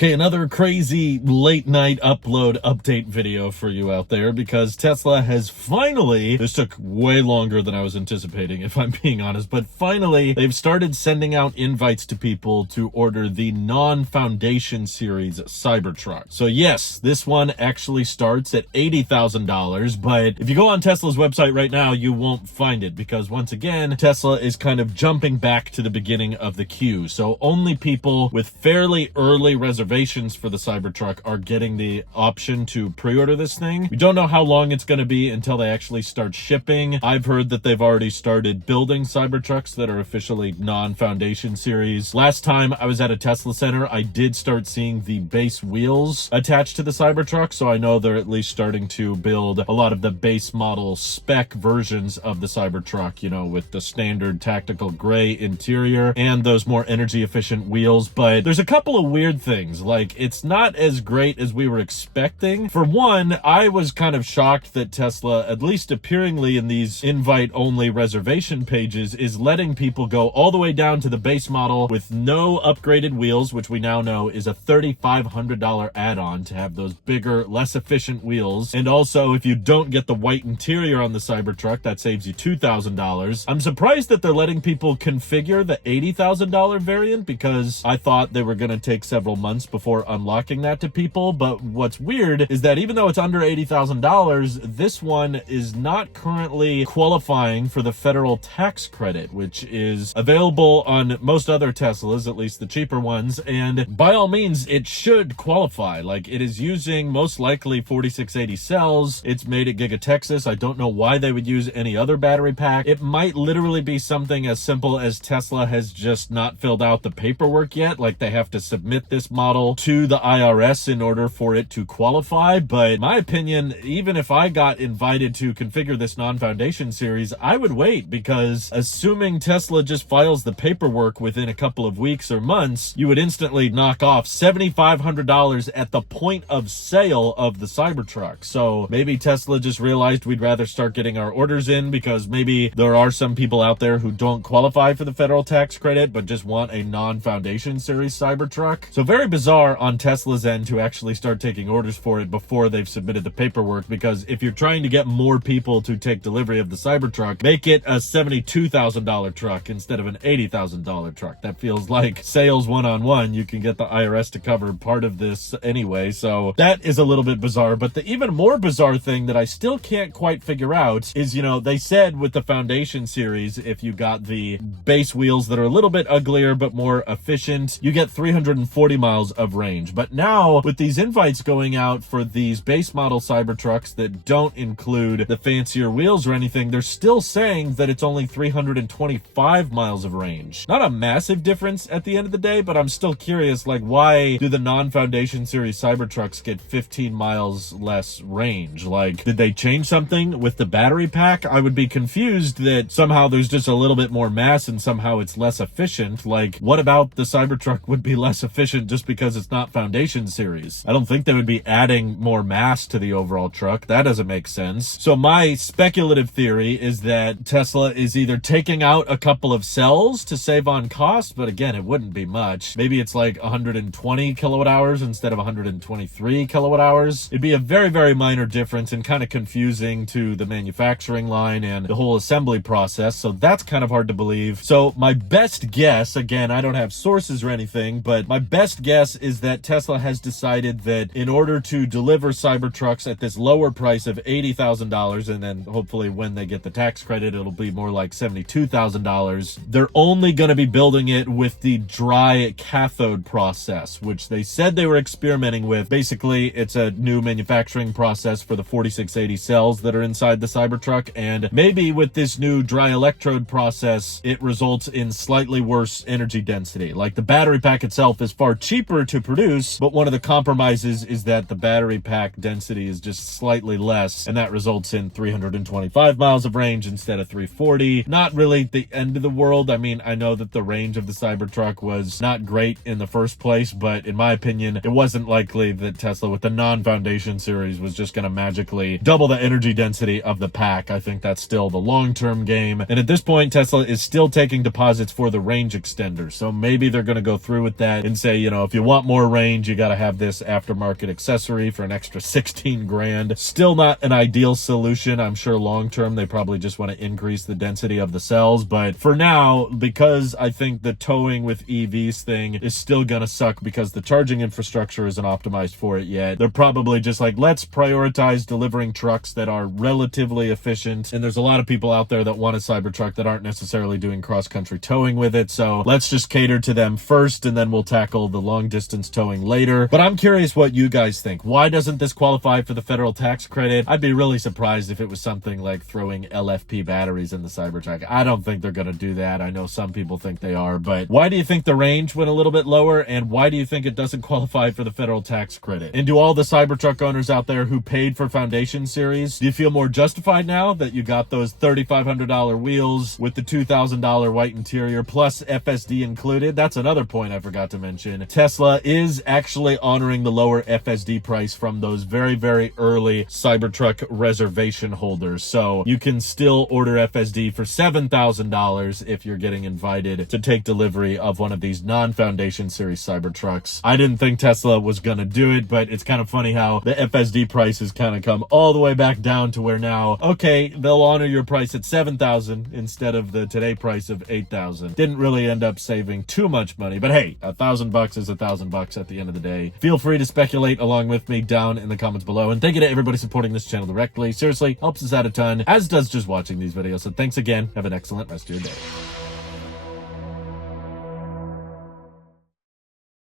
Okay, another crazy late night upload update video for you out there because Tesla has finally, this took way longer than I was anticipating if I'm being honest, but finally they've started sending out invites to people to order the non-foundation series Cybertruck. So yes, this one actually starts at $80,000, but if you go on Tesla's website right now, you won't find it because once again, Tesla is kind of jumping back to the beginning of the queue. So only people with fairly early reservations for the Cybertruck are getting the option to pre-order this thing. We don't know how long it's going to be until they actually start shipping. I've heard that they've already started building Cybertrucks that are officially non-foundation series. Last time I was at a Tesla center, I did start seeing the base wheels attached to the Cybertruck, so I know they're at least starting to build a lot of the base model spec versions of the Cybertruck, you know, with the standard tactical gray interior and those more energy efficient wheels. But there's a couple of weird things. Like, it's not as great as we were expecting. For one, I was kind of shocked that Tesla, at least appearingly in these invite-only reservation pages, is letting people go all the way down to the base model with no upgraded wheels, which we now know is a $3,500 add-on to have those bigger, less efficient wheels. And also, if you don't get the white interior on the Cybertruck, that saves you $2,000. I'm surprised that they're letting people configure the $80,000 variant because I thought they were going to take several months before unlocking that to people. But what's weird is that even though it's under $80,000, this one is not currently qualifying for the federal tax credit, which is available on most other Teslas, at least the cheaper ones. And by all means, it should qualify. Like, it is using most likely 4680 cells. It's made at Giga Texas. I don't know why they would use any other battery pack. It might literally be something as simple as Tesla has just not filled out the paperwork yet. Like, they have to submit this model to the IRS in order for it to qualify. But in my opinion, even if I got invited to configure this non-foundation series, I would wait, because assuming Tesla just files the paperwork within a couple of weeks or months, you would instantly knock off $7,500 at the point of sale of the Cybertruck. So maybe Tesla just realized we'd rather start getting our orders in because maybe there are some people out there who don't qualify for the federal tax credit but just want a non-foundation series Cybertruck. So very bizarre on Tesla's end to actually start taking orders for it before they've submitted the paperwork, because if you're trying to get more people to take delivery of the Cybertruck, make it a $72,000 truck instead of an $80,000 truck. That feels like sales one-on-one. You can get the IRS to cover part of this anyway, so that is a little bit bizarre. But the even more bizarre thing that I still can't quite figure out is, you know, they said with the Foundation series, if you got the base wheels that are a little bit uglier but more efficient, you get 340 miles of range. But now with these invites going out for these base model Cybertrucks that don't include the fancier wheels or anything, they're still saying that it's only 325 miles of range. Not a massive difference at the end of the day, but I'm still curious, like, why do the non-foundation series Cybertrucks get 15 miles less range? Like, did they change something with the battery pack? I would be confused that somehow there's just a little bit more mass and somehow it's less efficient. Like, what about the Cybertruck would be less efficient just because it's not foundation series? I don't think they would be adding more mass to the overall truck. That doesn't make sense. So my speculative theory is that Tesla is either taking out a couple of cells to save on cost, but again, it wouldn't be much. Maybe it's like 120 kilowatt hours instead of 123 kilowatt hours. It'd be a very, very minor difference and kind of confusing to the manufacturing line and the whole assembly process. So that's kind of hard to believe. So my best guess, again, I don't have sources or anything, but my best guess is that Tesla has decided that in order to deliver Cybertrucks at this lower price of $80,000, and then hopefully when they get the tax credit, it'll be more like $72,000, they're only going to be building it with the dry cathode process, which they said they were experimenting with. Basically, it's a new manufacturing process for the 4680 cells that are inside the Cybertruck, and maybe with this new dry electrode process, it results in slightly worse energy density. Like, the battery pack itself is far cheaper to produce, but one of the compromises is that the battery pack density is just slightly less, and that results in 325 miles of range instead of 340. Not really the end of the world. I mean, I know that the range of the Cybertruck was not great in the first place, but in my opinion, it wasn't likely that Tesla with the non-foundation series was just going to magically double the energy density of the pack. I think that's still the long-term game, and at this point, Tesla is still taking deposits for the range extender, so maybe they're going to go through with that and say, you know, if you want more range, you gotta have this aftermarket accessory for an extra 16 grand. Still not an ideal solution. I'm sure long term they probably just want to increase the density of the cells, but for now, because I think the towing with EVs thing is still gonna suck because the charging infrastructure isn't optimized for it yet, they're probably just like, let's prioritize delivering trucks that are relatively efficient. And there's a lot of people out there that want a Cybertruck that aren't necessarily doing cross-country towing with it, so let's just cater to them first, and then we'll tackle the long-distance towing later. But I'm curious what you guys think. Why doesn't this qualify for the federal tax credit? I'd be really surprised if it was something like throwing LFP batteries in the Cybertruck. I don't think they're gonna do that. I know some people think they are, but why do you think the range went a little bit lower, and why do you think it doesn't qualify for the federal tax credit? And do all the Cybertruck owners out there who paid for Foundation Series, do you feel more justified now that you got those $3,500 wheels with the $2,000 white interior plus FSD included? That's another point I forgot to mention. Tesla is actually honoring the lower FSD price from those very, very early Cybertruck reservation holders. So you can still order FSD for $7,000 if you're getting invited to take delivery of one of these non-Foundation Series Cybertrucks. I didn't think Tesla was gonna do it, but it's kind of funny how the FSD price has kind of come all the way back down to where now, okay, they'll honor your price at $7,000 instead of the today price of $8,000. Didn't really end up saving too much money, but hey, $1,000 is $1,000 at the end of the day. Feel free to speculate along with me down in the comments below, and thank you to everybody supporting this channel directly. Seriously, helps us out a ton, as does just watching these videos. So thanks again. Have an excellent rest of your day.